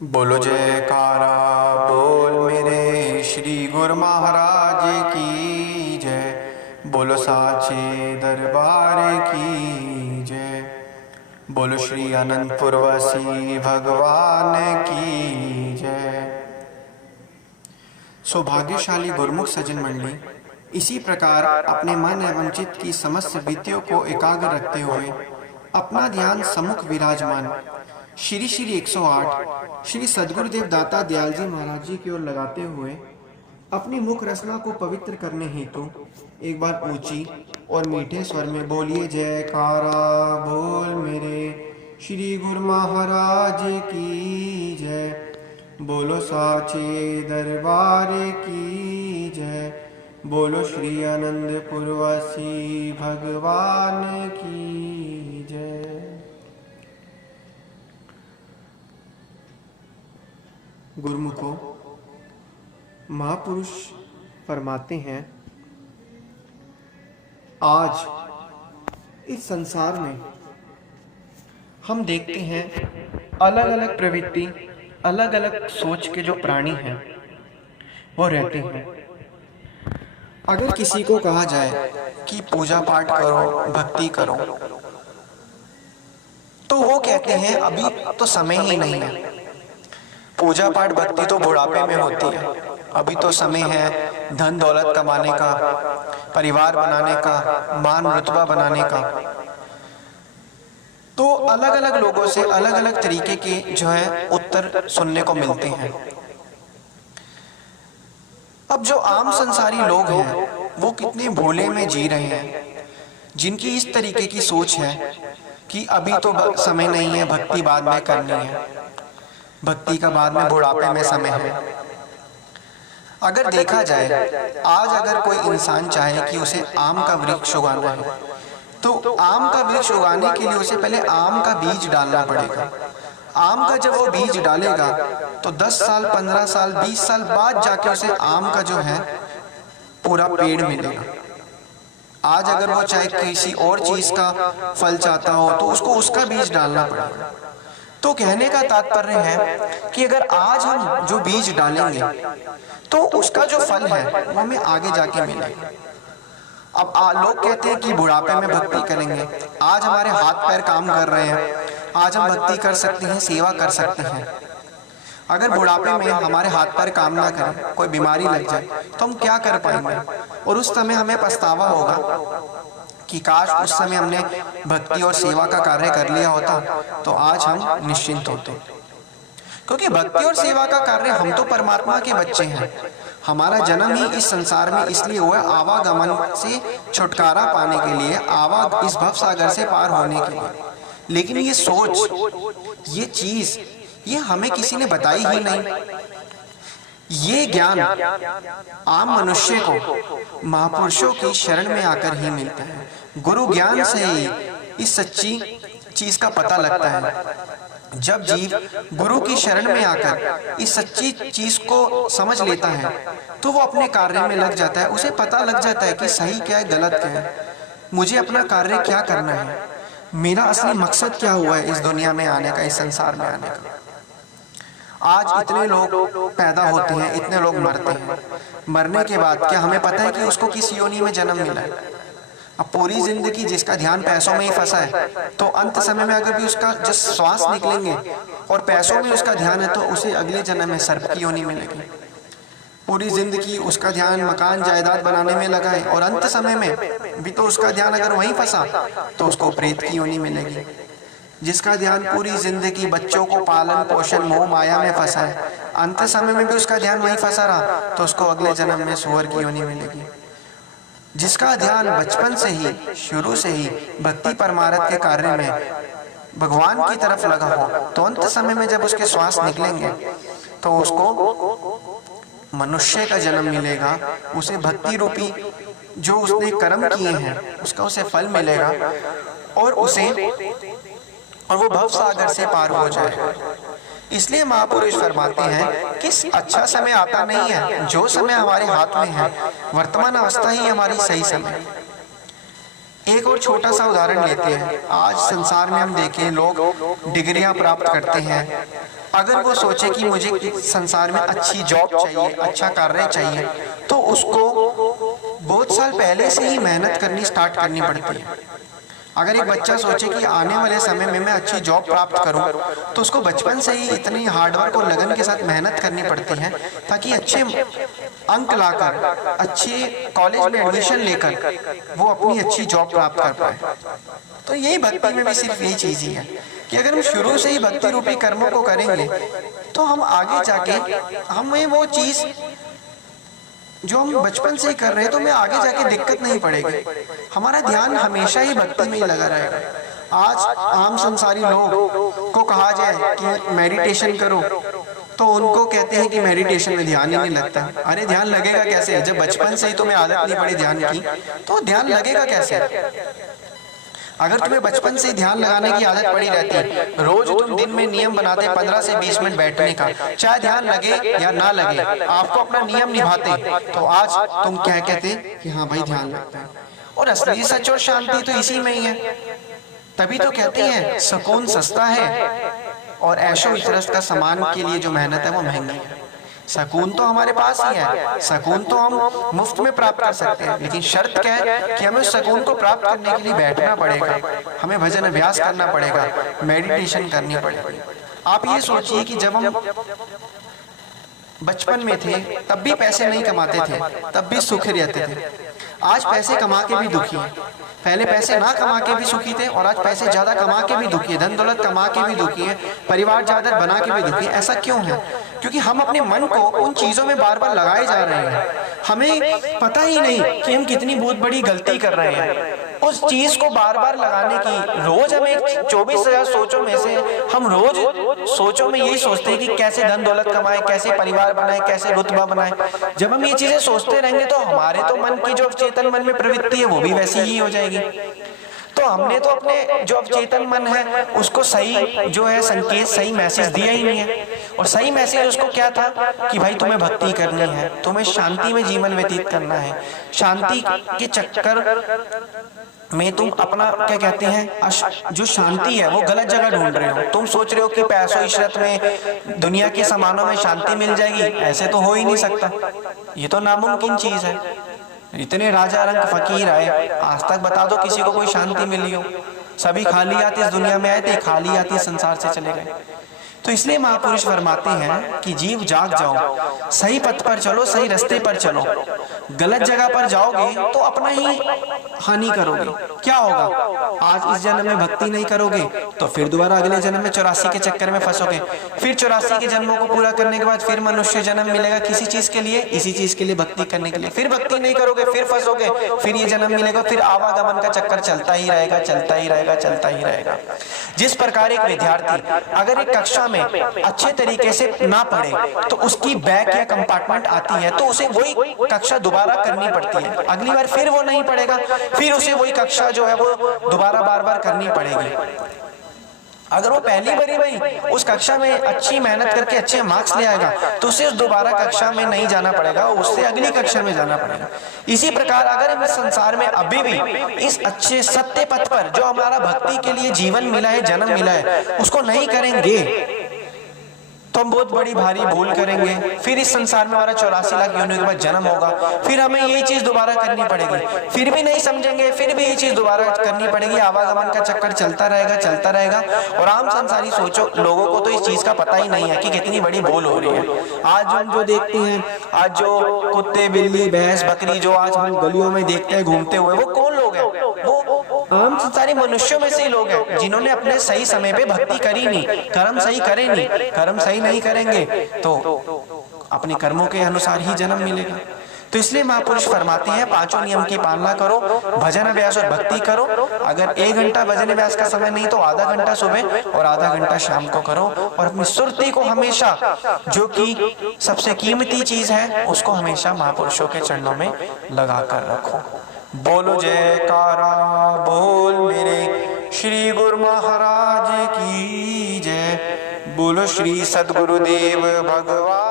बोलो जयकारा बोल मेरे श्री गुरु महाराज की जय। बोलो साचे दरबार की जय। बोलो श्री अनंतपुरवासी भगवान की जय। सौभाग्यशाली गुरुमुख सज्जन मंडली, इसी प्रकार अपने मन एवं चित्त की समस्त वृत्तियों को एकाग्र रखते हुए अपना ध्यान सम्मुख विराजमान श्री श्री 108 श्री सद्गुरुदेव दाता दयाल जी महाराज जी की ओर लगाते हुए अपनी मुख रचना को पवित्र करने हेतु एक बार ऊंची और मीठे स्वर में बोलिए जयकारा बोल मेरे श्री गुरु महाराज की जय। बोलो साचे दरबार की जय। बोलो श्री आनंदपुरवासी भगवान की जय। गुरुमुखों, महापुरुष फरमाते हैं, आज इस संसार में हम देखते हैं अलग अलग प्रवृत्ति, अलग अलग सोच के जो प्राणी हैं वो रहते हैं। अगर किसी को कहा जाए कि पूजा पाठ करो, भक्ति करो, तो वो कहते हैं अभी तो समय ही नहीं है। पूजा पाठ भक्ति तो बुढ़ापे में होती है, अभी तो समय है धन दौलत कमाने का, परिवार बनाने का, मान रुतबा बनाने का। तो अलग अलग लोगों से अलग अलग तरीके के जो है उत्तर सुनने को मिलते हैं। अब जो आम संसारी लोग हैं वो कितने भोले में जी रहे हैं, जिनकी इस तरीके की सोच है कि अभी तो समय नहीं है, भक्ति बाद में करनी है, भक्ति का बाद में बुढ़ापे में समय है। अगर देखा जाए, आज अगर कोई इंसान चाहे कि उसे आम का वृक्ष उगाना है, तो आम का वृक्ष उगाने के लिए उसे पहले आम का बीज डालना पड़ेगा। आम का जब वो बीज डालेगा तो 10 साल, 15 साल, 20 साल बाद जाके उसे आम का जो है पूरा पेड़ मिलेगा। आज अगर वो चाहे किसी और चीज का फल चाहता हो तो उसको उसका बीज डालना पड़ेगा। तो कहने का तात्पर्य है कि अगर आज हम जो बीज डालेंगे तो उसका जो फल है वो हमें आगे जाके मिलेगा। अब लोग कहते हैं कि बुढ़ापे में भक्ति करेंगे। आज हमारे हाथ पैर काम कर रहे हैं, आज हम भक्ति कर सकते हैं, सेवा कर सकते हैं। अगर बुढ़ापे में हमारे हाथ पैर काम ना करें, कोई बीमारी लग जाए, तो हम क्या कर पाएंगे? और उस समय हमें पछतावा होगा कि काश उस समय हमने भक्ति और सेवा का कार्य कर लिया होता तो आज हम निश्चिंत होते। क्योंकि भक्ति और सेवा का कार्य, हम तो परमात्मा के बच्चे हैं। हमारा जन्म ही इस संसार में इसलिए हुआ, आवागमन से छुटकारा पाने के लिए, इस भव सागर से पार होने के लिए। लेकिन ये सोच, ये चीज, ये हमें किसी ने बताई ही नहीं। ये ज्ञान आम मनुष्य को महापुरुषों की शरण में आकर ही मिलता है। गुरु ज्ञान से ही इस सच्ची चीज का पता लगता है। जब जीव गुरु की शरण में आकर इस सच्ची चीज को समझ लेता है तो वो अपने कार्य में लग जाता है। उसे पता लग जाता है कि सही क्या है, गलत क्या है, मुझे अपना कार्य क्या करना है, मेरा असली मकसद क्या हुआ है इस दुनिया में आने का, इस संसार में आने का। आज इतने लोग पैदा होते हैं, इतने लोग मरते हैं। मरने के बाद क्या हमें पता है कि उसको किस योनि में जन्म मिला है? अब पूरी जिंदगी जिसका ध्यान पैसों में ही फंसा है, तो अंत समय में अगर भी उसका जब श्वास निकलेंगे और पैसों में उसका ध्यान है, तो उसे अगले जन्म में सर्प की योनि मिलेगी। पूरी जिंदगी उसका ध्यान मकान जायदाद बनाने में लगा है और अंत समय में भी तो उसका ध्यान अगर वहीं फंसा तो उसको प्रेत की योनि मिलेगी। जिसका ध्यान पूरी जिंदगी बच्चों को पालन पोषण मोह माया में फंसा है, अंत समय में भी उसका ध्यान वहीं फंसा रहा तो उसको अगले जन्म में सूअर की योनि मिलेगी। जिसका ध्यान बचपन से ही, शुरू से ही भक्ति परमार्थ के कार्य में भगवान की तरफ लगा हो, तो अंत समय में जब उसके श्वास निकलेंगे तो उसको मनुष्य का जन्म मिलेगा। उसे भक्ति रूपी जो उसने कर्म किए हैं उसका उसे फल मिलेगा और वो भव सागर से पार हो जाएगा। इसलिए महापुरुष फरमाते हैं कि अच्छा समय आता नहीं है, जो समय हमारे हाथ में है, वर्तमान अवस्था ही हमारी सही समय। एक और छोटा सा उदाहरण लेते हैं। आज संसार में हम देखें, लोग डिग्रियां प्राप्त करते हैं। अगर वो सोचे कि मुझे संसार में अच्छी जॉब चाहिए, अच्छा कार्य चाहिए, तो उसको बहुत साल पहले से ही मेहनत करनी स्टार्ट करनी पड़ती है। अगर एक बच्चा सोचे कि आने वाले समय में मैं अच्छी जॉब प्राप्त करूं, तो उसको बचपन से ही इतनी हार्डवर्क और लगन के साथ मेहनत करनी पड़ती है, ताकि अच्छे अंक लाकर, अच्छे कॉलेज में एडमिशन लेकर वो अपनी अच्छी जॉब प्राप्त कर पाए। तो यही भक्ति में भी सिर्फ यही चीज ही है कि अगर हम शुरू से ही भक्ति रूपी कर्मों को करेंगे, तो हम आगे जाके हमें वो चीज जो हम बचपन से ही कर रहे हैं, तो हमें आगे जाके दिक्कत नहीं पड़ेगी। हमारा ध्यान हमेशा ही भक्ति में ही लगा रहेगा। आज आम संसारी लोग को कहा जाए कि मेडिटेशन करो, तो उनको कहते हैं कि मेडिटेशन में ध्यान ही नहीं लगता। अरे ध्यान लगेगा कैसे? जब बचपन से ही तुम्हें आदत नहीं पड़ी ध्यान की, तो ध्यान लगेगा कैसे? अगर तुम्हें बचपन से ध्यान लगाने की आदत पड़ी रहती, रोज तुम दिन में नियम बनाते 15 से 20 मिनट बैठने का, चाहे ध्यान लगे या ना लगे, आपको अपना नियम निभाते, तो आज तुम क्या कहते कि हाँ भाई ध्यान लगता है। और असली सच और शांति तो इसी में ही है। तभी तो कहते हैं सुकून सस्ता है और ऐशो इतरत का सामान के लिए जो मेहनत है वो महंगी है। सुकून तो हमारे पास ही है, सुकून तो हम मुफ्त में प्राप्त कर सकते हैं, लेकिन शर्त क्या है कि हमें सुकून को प्राप्त करने के लिए बैठना पड़ेगा, हमें भजन अभ्यास करना पड़ेगा, मेडिटेशन करनी पड़ेगी। आप ये सोचिए कि जब हम बचपन में थे तब भी पैसे नहीं कमाते थे, तब भी सुखी रहते थे। आज पैसे कमा के भी दुखी हैं। पहले पैसे ना कमा के भी सुखी थे और आज पैसे ज्यादा कमा के भी दुखी है, धन दौलत कमा के भी दुखी है, परिवार ज्यादा बना के भी दुखी है। ऐसा क्यों है? क्योंकि हम अपने मन को उन चीजों में बार बार लगाए जा रहे हैं। हमें पता ही नहीं कि हम कितनी बहुत बड़ी गलती कर रहे हैं। उस चीज को बार बार लगाने की, रोज हमें 24,000 सोचों में से हम रोज सोचों में यही सोचते हैं कि कैसे धन दौलत कमाए, कैसे परिवार बनाए, कैसे रुतबा बनाए। जब हम ये चीजें सोचते रहेंगे तो हमारे तो मन की जो चेतन मन में प्रवृत्ति है वो भी वैसी ही हो जाएगी। तो हमने तो अपने जो चेतन मन है उसको सही जो है संकेत, सही मैसेज दिया ही नहीं है। और सही मैसेज उसको क्या था कि भाई तुम्हें भक्ति करनी है, तुम्हें शांति में जीवन व्यतीत करना है। शांति के चक्कर में तुम अपना क्या कहते हैं, जो शांति है वो गलत जगह ढूंढ रहे हो। तुम सोच रहे हो कि पैसों इशरत में, दुनिया के सामानों में शांति मिल जाएगी। ऐसे तो हो ही नहीं सकता, ये तो नामुमकिन चीज है। इतने राजा रंग फकीर आए, आज तक बता दो किसी को कोई शांति मिली हो? सभी खाली आते इस दुनिया में आए थे, खाली आते संसार से चले गए। तो इसलिए महापुरुष फरमाते हैं कि जीव जाग जाओ, सही पथ पर चलो, सही रास्ते पर चलो। गलत जगह पर जाओगे तो अपना ही हानि करोगे। क्या होगा? आज इस जन्म में भक्ति नहीं करोगे तो फिर दोबारा अगले जन्म में 84 के चक्कर में फंसोगे। फिर 84 के जन्मों को पूरा करने के बाद फिर मनुष्य जन्म मिलेगा किसी चीज के लिए, इसी चीज के लिए भक्ति करने के लिए। फिर भक्ति नहीं करोगे, फिर फंसोगे, फिर ये जन्म मिलेगा, फिर आवागमन का चक्कर चलता ही रहेगा, चलता ही रहेगा, चलता ही रहेगा। जिस प्रकार एक विद्यार्थी अगर एक कक्षा में अच्छे तरीके से ना पढ़े तो उसकी बैग या कंपार्टमेंट आती है तो उसे वही कक्षा दोबारा करनी पड़ती है। अगली बार फिर वो नहीं पढ़ेगा, फिर उसे वही कक्षा जो है वो दोबारा बार बार करनी पड़ेगी। अगर वो पहली बारी भाई उस कक्षा में अच्छी मेहनत करके अच्छे मार्क्स ले आएगा तो उसे दोबारा कक्षा में नहीं जाना पड़ेगा, उससे अगली कक्षा में जाना पड़ेगा। इसी प्रकार अगर हम इस संसार में अभी भी इस अच्छे सत्य पथ पर जो हमारा भक्ति के लिए जीवन मिला है, जन्म मिला है, उसको नहीं करेंगे तो हम बहुत बड़ी भारी भूल करेंगे। फिर इस संसार में हमारा 84 लाख योनियों के बाद जन्म होगा, फिर हमें यही चीज दोबारा करनी पड़ेगी। फिर भी नहीं समझेंगे, फिर भी यही चीज दोबारा करनी पड़ेगी। आवागमन का चक्कर चलता रहेगा, चलता रहेगा। और आम संसारी सोचो लोगों को तो इस चीज का पता ही नहीं है कि कितनी बड़ी भूल हो रही है। आज हम जो देखते हैं, आज जो कुत्ते, बिल्ली, भैंस, बकरी जो आज हम गलियों में देखते हैं घूमते हुए, वो कौन लोग हैं? वो आम संसारी मनुष्यों में से ही लोग हैं जिन्होंने अपने सही समय पे भक्ति करी नहीं, कर्म सही करे नहीं। कर्म सही नहीं करेंगे तो अपने कर्मों के अनुसार ही जन्म मिलेगा। तो इसलिए महापुरुष फरमाते हैं पांचों नियम की पालना करो, भजन अभ्यास और भक्ति करो। अगर 1 घंटा भजन अभ्यास का समय नहीं तो आधा घंटा सुबह और आधा घंटा शाम को करो। और अपनी सुरती को हमेशा, जो कि सबसे कीमती चीज है, उसको हमेशा महापुरुषों के चरणों में लगा कर रखो। बोलो जयकारा बोल मेरे श्री गुरु महाराज की जय। बोलो श्री सद्गुरुदेव भगवान।